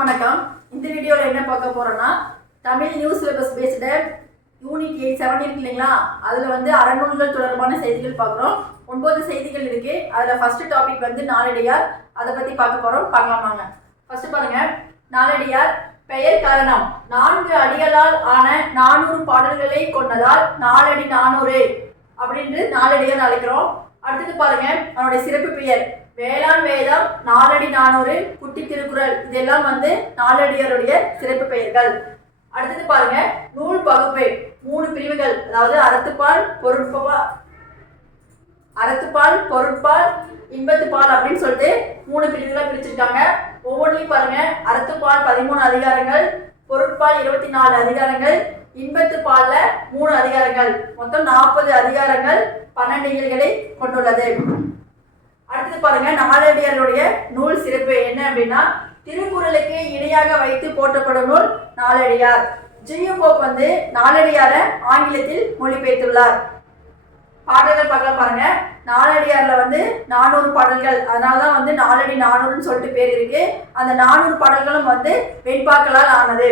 அனைவருக்கும் வணக்கம். இந்த வீடியோவில் என்ன பார்க்க போறோம்னா, Tamil news syllabus based unit 7 இருக்கு இல்லைங்களா, அதில் வந்து அறநூல்கள் தொடர்பான செய்திகள் பார்க்குறோம். 9 செய்திகள் இருக்கு. அதில் ஃபர்ஸ்ட் டாபிக் வந்து நாலடியார். அதை பற்றி பார்க்க போகிறோம். பார்க்கலாமாங்க. ஃபர்ஸ்ட் பாருங்க, நாலடியார் பெயர் காரணம் 4 அடிகளால் ஆன 400 பாடல்களை கொண்டதால் நாலடி 400 அப்படின்று நாலடியார் அழைக்கிறோம். அடுத்தது பாருங்க, அவனுடைய சிறப்பு பெயர் வேளாண் வேதம், 4 அடி 400, குட்டி திருக்குறள். இதெல்லாம் வந்து நாலடியாருடைய சிறப்பு பெயர்கள். அடுத்தது பாருங்க, நூல் பகுப்பு 3 பிரிவுகள், அதாவது அறத்துப்பால், பொருட்பால், இன்பத்துப்பால் அப்படின்னு சொல்லிட்டு 3 பிரிவுகளை பிரிச்சிருக்காங்க. ஒவ்வொன்றையும் பாருங்க, அறத்துப்பால் 13 அதிகாரங்கள், பொருட்பால் 24 அதிகாரங்கள், இன்பத்துப்பால்ல 3 அதிகாரங்கள், மொத்தம் 40 அதிகாரங்கள், 12 இயல்களை கொண்டுள்ளது. அடுத்தது பாருங்க, நாலடியாருடைய நூல் சிறப்பு என்ன அப்படின்னா, திருக்குறளுக்கு இணையாக வைத்து போற்றப்படும் நூல் நாலடியார். ஜியு போப் வந்து நாலடியார ஆங்கிலத்தில் மொழிபெயர்த்துள்ளார். பாடல்கள் பார்க்கலாம் பாருங்க. நாலடியார்ல வந்து 400 பாடல்கள், அதனாலதான் வந்து 4 அடி 400ன்னு சொல்லிட்டு பேர் இருக்கு. அந்த 400 பாடல்களும் வந்து வெண்பாக்களால் ஆனது.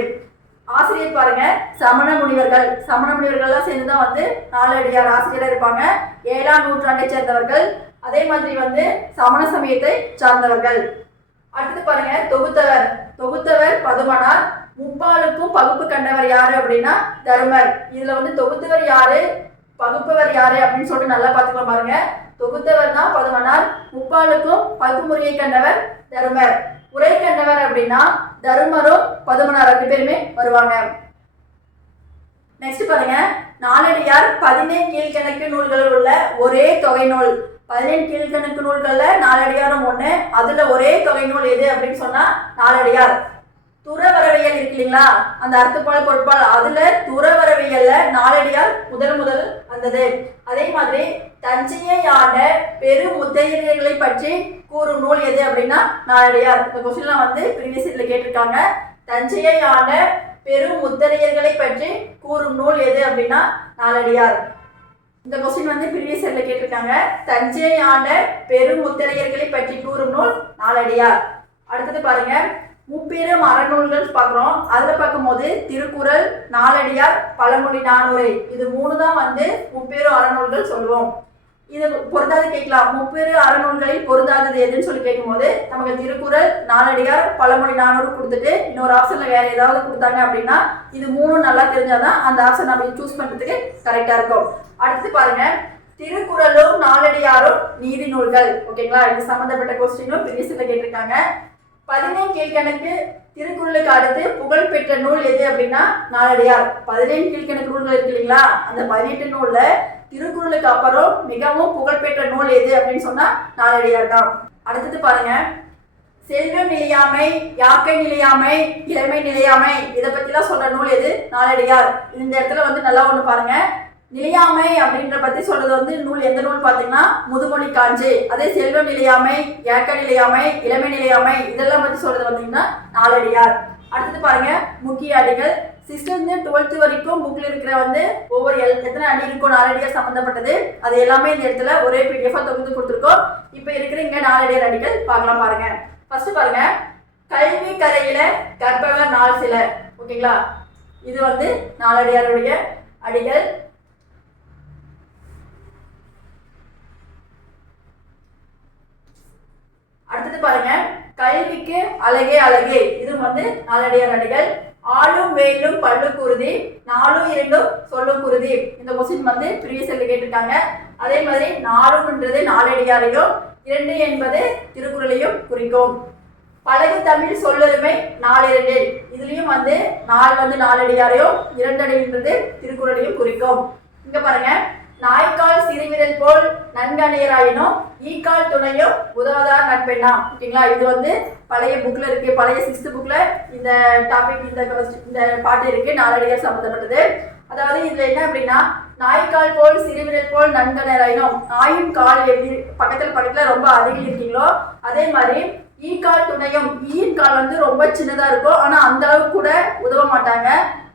ஆசிரியர் பாருங்க, சமண முனிவர்கள்லாம் சேர்ந்துதான் வந்து நாலடியார் ஆசிரியராக இருப்பாங்க. 7ஆம் நூற்றாண்டை சேர்ந்தவர்கள். அதே மாதிரி வந்து சமண சமயத்தை சார்ந்தவர்கள். அடுத்தது பாருங்க, தொகுத்தவர் பதுமனார். முப்பாலுக்கும் பகுப்பு கண்டவர் யாரு அப்படின்னா தருமர். இதுல வந்து தொகுத்தவர் யாரு, பகுப்பவர் யாரு அப்படின்னு சொல்லிட்டு நல்லா பார்த்துக்கலாம் பாருங்க. தொகுத்தவர் தான் பதுமனார், முப்பாலுக்கும் பகுப்பு முறையை கண்டவர் தருமர். உரை கண்டவர் அப்படின்னா தருமரும் பதுமனார் 2 பேருமே வருவாங்க. நெக்ஸ்ட் பாருங்க, நாலடியார் 15 கீழ்கணக்கு நூல்களில் உள்ள ஒரே தொகை நூல். 15 கீழ்கணக்கு நூல்கள்ல நாலடியாரும் ஒண்ணு. அதுல ஒரே தொகை நூல் எது அப்படின்னு சொன்னா நாலடியார். துறவரவியல் இருக்கு இல்லைங்களா, அந்த அறத்துப்பால் பொருட்பால், அதுல துறவரவியல்ல நாலடியார் முதல் வந்தது. அதே மாதிரி தஞ்சையை ஆண்ட பெருமுத்தையர்களை பற்றி கூறும் நூல் எது அப்படின்னா நாலடியார். இந்த கொஸ்டின்லாம் வந்து ப்ரீவியஸ் இயர்ல கேட்டிருக்காங்க. தஞ்சையை ஆண்ட பெருமுத்தரையர்களை பற்றி கூறும் நூல் எது அப்படின்னா நாலடியார். இந்த கொஸ்டின் வந்து ப்ரீவியஸ் இயர்ல கேட்டிருக்காங்க. தஞ்சை ஆண்ட பெருமுத்தரையர்களை பற்றி கூறும் நூல் நாலடியார். அடுத்தது பாருங்க, முப்பெரும் அறநூல்கள் பார்க்குறோம். அதில் பார்க்கும்போது திருக்குறள், நாலடியார், பழமொழி 400, இது 3 தான் வந்து முப்பெரும் அறநூல்கள் சொல்லுவோம். இது பொருந்தாது கேட்கலாம். முப்பெரு அறநூல்களில் பொருந்தாதது எதுன்னு சொல்லி கேட்கும்போது நமக்கு திருக்குறள், நாலடியார், பழமொழி 400 கொடுத்துட்டு இன்னொரு ஆப்ஷன்ல வேற ஏதாவது கொடுத்தாங்க அப்படின்னா இது 3 நல்லா தெரிஞ்சாதான் அந்த ஆப்ஷன் நம்ம சூஸ் பண்றதுக்கு கரெக்டா இருக்கும். அடுத்து பாருங்க, திருக்குறளும் நாலடியாரும் நீதி நூல்கள். ஓகேங்களா, இது சம்பந்தப்பட்ட கொஸ்டினும் ப்ரீவியஸ்ல கேட்டிருக்காங்க. 15 கீழ்கணக்கு திருக்குறளுக்கு அடுத்து புகழ் பெற்ற நூல் எது அப்படின்னா நாலடியார். 15 கீழ்கணக்கு நூல்கள் இருக்கு இல்லைங்களா, அந்த 18 நூல்ல திருக்குறளுக்கு அப்புறம் மிகவும் புகழ்பெற்ற நூல் எது அப்படின்னு சொன்னா நாலடியார் தான். அடுத்தது பாருங்க, செல்வம் நிலையாமை, யாக்கை நிலையாமை, இளமை நிலையாமை, இதை பத்திலாம் சொல்ற நூல் எது நாலடியார். இந்த இடத்துல வந்து நல்லா ஒண்ணு பாருங்க, நிலையாமை அப்படின்ற பத்தி சொல்றது வந்து நூல் எந்த நூல் பாத்தீங்கன்னா முதுமொழி காஞ்சி. அதே செல்வம் நிலையாமை, ஏக்க நிலையாமை, இளமை நிலையாமை, இதெல்லாம் பத்தி சொல்றது வந்தீங்கன்னா நாலடியார். அடுத்தது பாருங்க, முக்கிய அடிகள். 6th to 12th வரைக்கும் புக்ல இருக்கிற வந்து ஒவ்வொரு எத்தனை அடி இருக்கும் நாலடியார் சம்பந்தப்பட்டது, அது எல்லாமே இந்த இடத்துல ஒரே PDF தொகுத்து கொடுத்துருக்கோம். இப்ப இருக்கிற இங்க நாலடியார் அடிகள் பார்க்கலாம் பாருங்க. ஃபர்ஸ்ட் பாருங்க, கல்வி கரையில கற்பவர் நாள் சில. ஓகேங்களா, இது வந்து நாலடியாருடைய அடிகள். அடுத்தது பாருங்க, கல்விக்கு அழகே அழகே, இது வந்து நாலடியார் அடிகள். ஆளும் வேலும் பல்லு குருதி, 4 2 சொல்லும் குருதி. இந்த கொஸ்டின் வந்து ப்ரீவியஸ் இயர்ல கேட்டிருக்காங்க. அதே மாதிரி 4ன்றது நாலடியாரையும், 2 என்பது திருக்குறளையும் குறிக்கும். பழகு தமிழ் சொல்லொருமை 4 2, இதுலயும் வந்து 4 வந்து நாலடியாரையும், 2 அடின்றது திருக்குறளையும் குறிக்கும். இங்க பாருங்க, நாய்க்கால் சிறுவிரல் போல் நன்கணையராயினும் ஈக்கால் துணையும் உதவதார் நட்பெண்ணா. ஓகேங்களா, இது வந்து பழைய புக்ல இருக்கு. பழைய 6th புக்ல இந்த டாபிக், இந்த பாட்டு இருக்கு, நாலடியார் சம்பந்தப்பட்டது. அதாவது இதுல என்ன அப்படின்னா, நாய்க்கால் போல் சிறுவிரல் போல் நன்கணையராயினும், நாயின் கால் எப்படி பக்கத்துல ரொம்ப அருகில் இருக்கீங்களோ அதே மாதிரி ஈக்கால் துணையும், ஈயின் கால் வந்து ரொம்ப சின்னதா இருக்கும், ஆனா அந்த அளவுக்கு கூட உதவ மாட்டாங்க.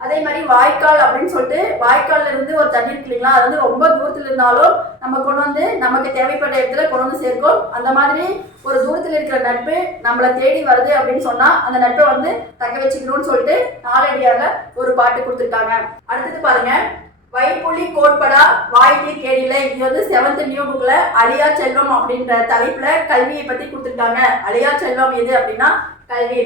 அதே மாதிரி வாய்க்கால் அப்படின்னு சொல்லிட்டு வாய்க்கால்ல இருந்து ஒரு தண்ணி இருக்கு இல்லைங்களா, அது வந்து ரொம்ப தூரத்தில் இருந்தாலும் நம்ம கொண்டு வந்து நமக்கு தேவைப்பட்ட இடத்துல கொண்டு வந்து சேர்க்கும். அந்த மாதிரி ஒரு தூரத்தில் இருக்கிற நட்பு நம்மளை தேடி வருது அப்படின்னு சொன்னா அந்த நட்பை வந்து தக்க வச்சுக்கணும்னு சொல்லிட்டு நாலடியாக ஒரு பாட்டு கொடுத்துருக்காங்க. அடுத்தது பாருங்க, வைப்புலி கோட்படா வாய்க்கு கேடிலை. இது வந்து 7th நியூ புக்ல அழியா செல்வம் அப்படின்ற தலைப்புல கல்வியை பத்தி கொடுத்துருக்காங்க. அழியா செல்வம் எது அப்படின்னா கல்வி.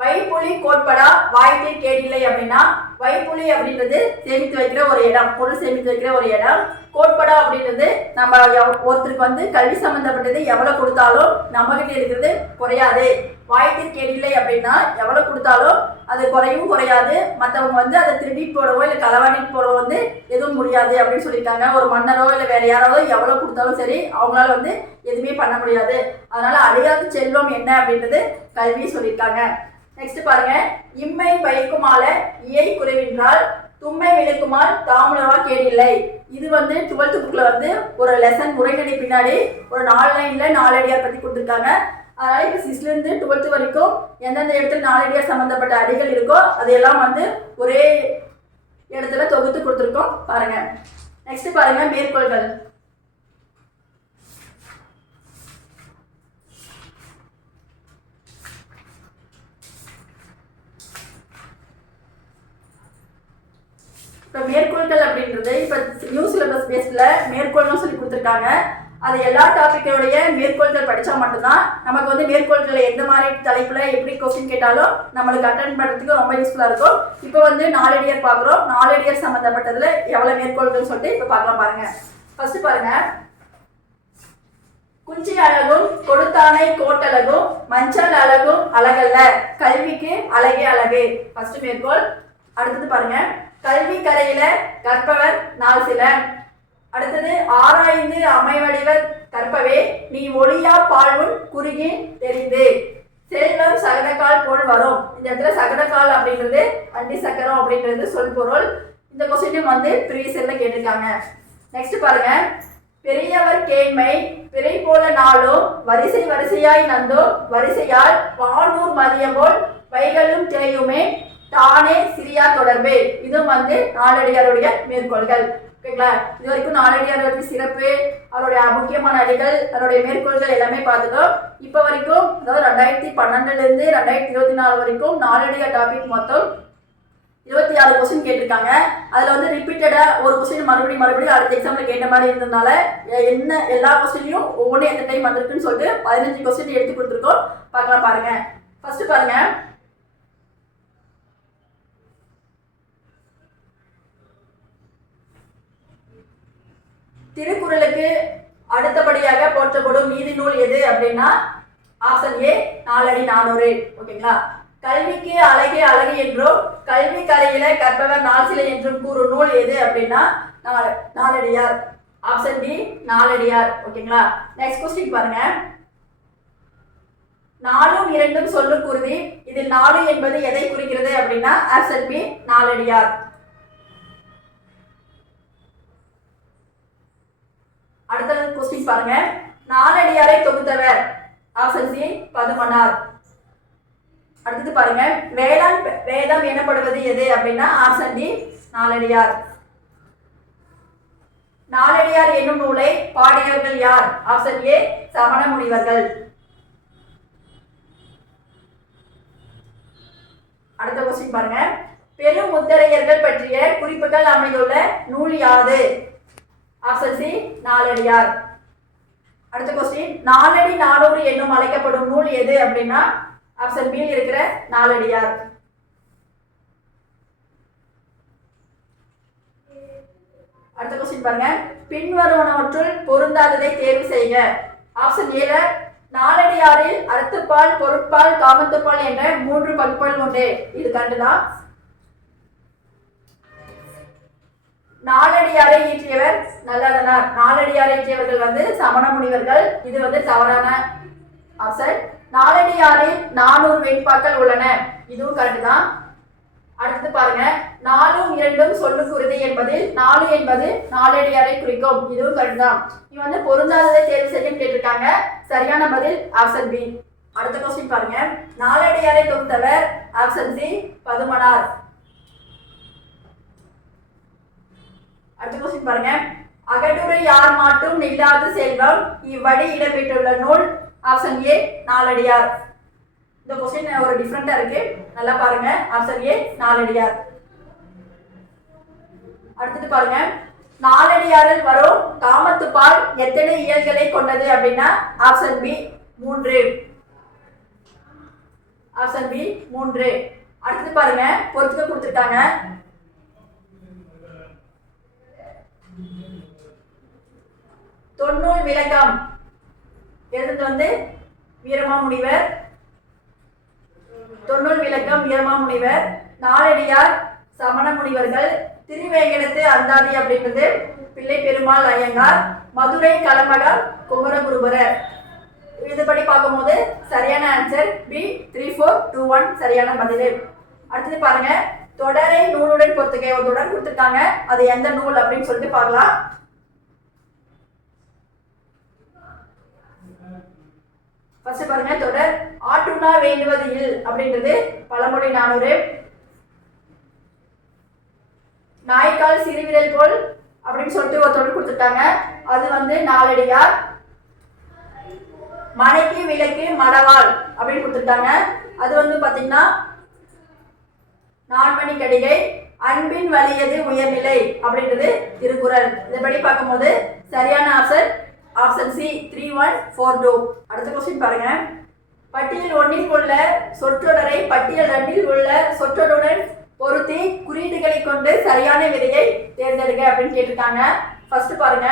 வைப்புலி கோட்படா வாய்க்கு கேடிலை அப்படின்னா வைப்புலி அப்படின்றது சேமித்து வைக்கிற ஒரு இடம், பொருள் சேமித்து வைக்கிற ஒரு இடம். கோட்படா அப்படின்றது நம்ம ஒருத்தருக்கு வந்து கல்வி சம்பந்தப்பட்டது எவ்வளவு கொடுத்தாலும் நம்ம கிட்ட இருக்கிறது குறையாது. வாய்க்கு கேடிலை அப்படின்னா எவ்வளவு கொடுத்தாலும் அது குறையும் குறையாது, மற்றவங்க வந்து அதை திருடி போடவோ இல்லை களவாடிட்டு போடவோ வந்து எதுவும் முடியாது அப்படின்னு சொல்லியிருக்காங்க. ஒரு மன்னரோ இல்லை வேற யாராவது எவ்வளவு கொடுத்தாலும் சரி அவங்களால வந்து எதுவுமே பண்ண முடியாது. அதனால அழியாத செல்வம் என்ன அப்படின்றது கல்வி சொல்லியிருக்காங்க. நெக்ஸ்ட் பாருங்க, இம்மை பயக்குமால இயை குறைவின்றால் தும்மை விளக்குமால் தாமலவா கேடில்லை. இது வந்து 12th புக்ல வந்து ஒரு லெசன் உரைநடை பின்னாடி ஒரு 4 லைன்ல நாலடியார் பத்தி கொடுத்துருக்காங்க. அதனால இப்போ 6th இருந்து 12th வரைக்கும் எந்தெந்த இடத்துல நாலடியார் சம்பந்தப்பட்ட அடிகள் இருக்கோ அதையெல்லாம் வந்து ஒரே இடத்துல தொகுத்து கொடுத்துருக்கோம் பாருங்க. நெக்ஸ்ட் பாருங்க, மேற்கோள்கள். இப்போ மேற்கோள்கள் அப்படின்றது இப்போ நியூ சிலபஸ் பேஸ்ல மேற்கோள்னு சொல்லி கொடுத்துருக்காங்க. அது எல்லா டாபிக்கோடைய மேற்கோள்கள் படித்தா மட்டும்தான் நமக்கு வந்து மேற்கோள்களை எந்த மாதிரி தலைப்புல எப்படி கொஸ்டின் கேட்டாலும் நம்மளுக்கு அட்டன் பண்ணுறதுக்கு ரொம்ப யூஸ்ஃபுல்லாக இருக்கும். இப்போ வந்து நாலடியார் பார்க்குறோம். நாலடியார் சம்மந்தப்பட்டதுல எவ்வளோ மேற்கோள்கள் சொல்லிட்டு இப்போ பார்க்கலாம் பாருங்க. ஃபர்ஸ்ட் பாருங்க, குஞ்சி அழகும் கொடுத்தானை கோட்டழகும் மஞ்சள் அழகும் அழகல்ல, கல்விக்கு அழகே அழகு. ஃபர்ஸ்ட் மேற்கோள். அடுத்தது பாருங்க, கல்வி கரையில கற்பவர் நாள் சில. அடுத்தது, ஆராய்ந்து அமைவடிவர் கற்பவே நீ ஒளியா பால்வுன் குறுகி தெரிந்து செல்வம் சகடக்கால் போல் வரும். இந்த இடத்துல சகடக்கால் அப்படின்றது அண்டி சக்கரம் அப்படின்றது சொல் பொருள். இந்த கொஸ்டினும் வந்து ப்ரீவியஸ்ல கேட்டிருக்காங்க. நெக்ஸ்ட் பாருங்க, பெரியவர் கேண்மை பிறை போல நாளோ வரிசை வரிசையாய் நந்தோ வரிசையால் வானூர் மதியம் போல் வைகளும் தேயுமே தானே சிறியா தொடர்பு. இதுவும் வந்து நாலடியாருடைய மேற்கோள்கள். ஓகேங்களா, இது வரைக்கும் நாலடியாருடைய சிறப்பு, அவருடைய முக்கியமான அடிகள், அவருடைய மேற்கோள்கள் எல்லாமே பார்த்துட்டோம். இப்போ வரைக்கும் அதாவது 2012 இருந்து 2024 வரைக்கும் நாலடியார் டாபிக் மொத்தம் 26 கொஸ்டின் கேட்டிருக்காங்க. அதில் வந்து ரிப்பீட்டடா ஒரு கொஸ்டின் மறுபடியும் அடுத்த எக்ஸாம்ல கேட்ட மாதிரி இருந்ததுனால என்ன எல்லா கொஸ்டினையும் ஒவ்வொன்றும் எந்த டைம் வந்திருக்குன்னு சொல்லிட்டு 15 கொஸ்டின் எடுத்து கொடுத்துருக்கோம். பார்க்கலாம் பாருங்க. ஃபர்ஸ்ட் பாருங்க, திருக்குறளுக்கு அடுத்தபடியாக போற்றப்படும் நீதி நூல் எது அப்படின்னா ஆப்ஷன் ஏ நாலடி 400. ஓகேங்களா, கல்விக்கு அழகே அழகு என்றும் கல்வி கரையில கற்பவர் நாள் சிலை என்றும் கூறும் நூல் எது அப்படின்னா நாலடியார். Option D Naladiyar. ஓகேங்களா, நெக்ஸ்ட் கொஸ்டின் பாருங்க, 4ம் 2ம் சொல்லும் குருதி. இதில் 4 என்பது எதை குறிக்கிறது அப்படின்னா ஆப்ஷன் பி நாலடியார். அடுத்த கொஸ்டின் பாருங்க, நாலடியாரை தொகுத்தவர். Option C Padumanar. அடுத்தது பாருங்க, வேளாண் வேதம் எனப்படுவது எது அப்படின்னா ஆப்ஷன் டி நாலடியார். நாலடியார் என்னும் நூலை பாடியவர்கள் யார்? ஆப்ஷன் ஏ சமண முனிவர்கள். அடுத்த கொஸ்டின் பாருங்க, பெரும் முத்தரையர்கள் பற்றிய குறிப்புகள் அமைந்துள்ள நூல் யாது? Option C Naladiyar. அடுத்த கொஸ்டின், நாலடி 400 என்னும் அழைக்கப்படும் நூல் எது அப்படின்னா ஆப்ஷன் பி இருக்கிற நாலடியார். அடுத்த கொஸ்டின் பாருங்க, பின்வருவனவற்றுள் பொருந்தாததை தேர்வு செய்க. ஆப்ஷன் ஏல நாலடியாரில் அறத்துப்பால் பொருட்பால் காமத்துப்பால் என்ற 3 பகுப்புகள் உண்டு. இது கண்டுதான். நாலடியாரை இயற்றியவர் நல்லதனார். நாலடியாரை இயற்றியவர்கள் வந்து சமண முனிவர்கள். இது வந்து தவறான ஆப்ஷன். நாலடியாரில் 400 வெண்பாக்கள் உள்ளன. இதுவும் கரெக்ட் தான். அடுத்து பாருங்க, 4ம் 2ம் சொல்லும் குருதி என்பதில் 4 என்பது நாலடியாரை குறிக்கும். இதுவும் கரெக்ட் தான். இது வந்து பொருந்தாததை தேர்வு செய்ய கேட்டிருக்காங்க. சரியான பதில் ஆப்ஷன் பி. அடுத்த கொஸ்டின் பாருங்க, நாலடியாரை தொகுத்தவர். Option C Padumanar. அடுத்த கொஸ்டின் பாருங்க. அகடுரை யார் மாட்டும் நில்லாது செல்வம் இவ்வடி இடம்பெற்றுள்ள நூல். Option A Naladiyar. இந்த கொஸ்டின் ஒரு டிஃபரெண்டா இருக்கு, நல்லா பாருங்க. Option A Naladiyar. அடுத்தது பாருங்க. நாலடியாரில் வரும் காமத்துப்பால் எத்தனை இயல்களை கொண்டது அப்படின்னா ஆப்ஷன் பி 3. Option B 3. அடுத்தது பாருங்க, பொறுத்துக்க கொடுத்துருக்காங்க. தொன்னூல் விளக்கம் எழுதுறது வந்து வீரமாமுனிவர். தொன்னூல் விளக்கம் வீரமாமுனிவர். நாலடியார் சமண முனிவர்கள். திருவேங்கடத்து அந்தாதி அப்படின்றது பிள்ளை பெருமாள் ஐயங்கார். மதுரை கலம்பகம் குமரகுருபரர். இதுபடி பார்க்கும்போது சரியான ஆன்சர் பி 3 4 2 1 சரியான பதில். அடுத்தது பாருங்க, தொடரை நூலுடன் பொறுத்துக்க ஒரு தொடர் கொடுத்துருக்காங்க, அது எந்த நூல் அப்படின்னு சொல்லிட்டு பார்க்கலாம். ஃபர்ஸ்ட் பாருங்க, தொடர் ஆற்றுணா வேண்டுவது இல் அப்படின்றது பழமொழி 400. நாய்க்கால் சிறுவிரல் போல் அப்படின்னு சொல்லிட்டு ஒரு தொடர் கொடுத்துட்டாங்க, அது வந்து நாலடியார். மனைக்கு விளக்கு மடவாள் அப்படின்னு கொடுத்துட்டாங்க, அது வந்து பாத்தீங்கன்னா நான்மணி கடிகை. அன்பின் வலியது உயர்நிலை அப்படின்றது திருக்குறள். இதன்படி பார்க்கும்போது சரியான ஆப்ஷன் ஆப்ஷன் சி 3 1 4 2. அடுத்த கொஸ்டின் பாருங்க. பட்டியல் 1 உள்ள சொற்றொடரை பட்டியல் 2 உள்ள சொற்றொடருடன் பொருத்தி குறியீடுகளை கொண்டு சரியான விடையை தேர்ந்தெடுக்க அப்படின்னு கேட்டிருக்காங்க. ஃபர்ஸ்ட் பாருங்க,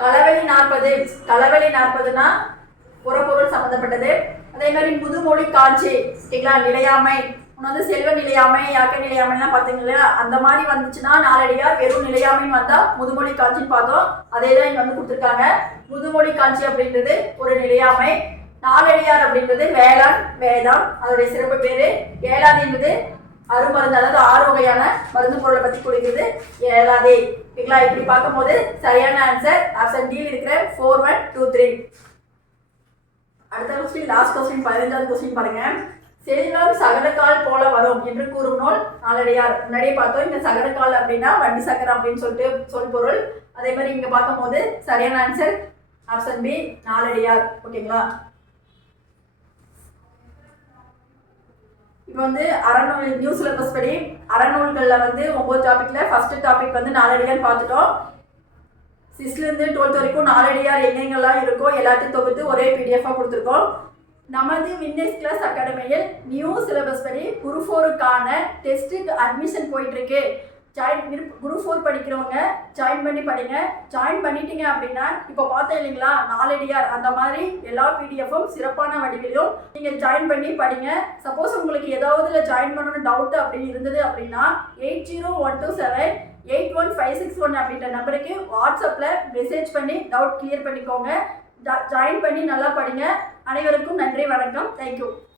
களவெளி 40. களவெளி 40னா புறப்பொருள் சம்பந்தப்பட்டது. அதே மாதிரி முதுமொழி காட்சி சரிங்களா, நிலையாமை வந்து செல்வ நிலையாமை யாக்க நிலையாமைலாம் பார்த்தீங்களா, அந்த மாதிரி வந்துச்சுன்னா நாலடியார். வெறும் நிலையாமைன்னு வந்தா முதுமொழி காட்சின்னு பார்த்தோம், அதே தான் இங்க வந்து கொடுத்துருக்காங்க. முதுமொழி காட்சி அப்படின்றது ஒரு நிலையாமை. நாலடியார் அப்படின்றது வேளாண் வேதம், அதோடைய சிறப்பு பேரு. ஏழாதி என்பது அருமருந்து, அதாவது 6 வகையான மருந்து பொருளை பத்தி கொடுக்கிறது ஏழாதி. ஓகேங்களா, இப்படி பார்க்கும்போது சரியான ஆன்சர் ஆப்ஷன் டி இருக்கிற 4 1 2 3. அடுத்த கொஸ்டின், லாஸ்ட் கொஸ்டின், 15வது கொஸ்டின் பாருங்க. செல்வம் சகடக்கால் போல வரும் என்று கூறும் நூல் நாலடியார். முன்னாடியே பார்த்தோம், இந்த சகடக்கால் அப்படின்னா வண்டி சக்கரம் அப்படின்னு சொல்லிட்டு சொல் பொருள். அதே மாதிரி இங்க பார்க்கும்போது சரியான ஆன்சர் ஆப்ஷன் பி நாலடியார். ஓகேங்களா, இப்போ வந்து அறநூல் நியூ சிலபஸ் படி அறநூல்களில் வந்து 9 டாபிக்ல ஃபர்ஸ்ட் டாபிக் வந்து நாலடியார் பார்த்துட்டோம். 6லேருந்து 12th வரைக்கும் நாலடியார் எங்கெங்கெல்லாம் இருக்கோ எல்லாத்தையும் தொகுத்து ஒரே பிடிஎஃபாக கொடுத்துருக்கோம். நமது வின்னர்ஸ் கிளாஸ் அகாடமியில் நியூ சிலபஸ் படி குரூப் 4க்கான டெஸ்ட்டுக்கு அட்மிஷன் போயிட்டுருக்கு. குரூப் 4 படிக்கிறவங்க ஜாயின் பண்ணி படிங்க. ஜாயின் பண்ணிட்டீங்க அப்படின்னா இப்போ பார்த்தேன் இல்லைங்களா நாலடியார், அந்த மாதிரி எல்லா பிடிஎஃப்பும் சிறப்பான வடிவிலும் நீங்கள் ஜாயின் பண்ணி படிங்க. சப்போஸ் உங்களுக்கு ஏதாவது ஜாயின் பண்ணணும்னு டவுட் அப்படி இருந்தது அப்படின்னா 8012781561 அப்படின்ற நம்பருக்கு வாட்ஸ்அப்பில் மெசேஜ் பண்ணி டவுட் கிளியர் பண்ணிக்கோங்க. ஜாயின் பண்ணி நல்லா படிங்க. அனைவருக்கும் நன்றி, வணக்கம், தேங்க்யூ.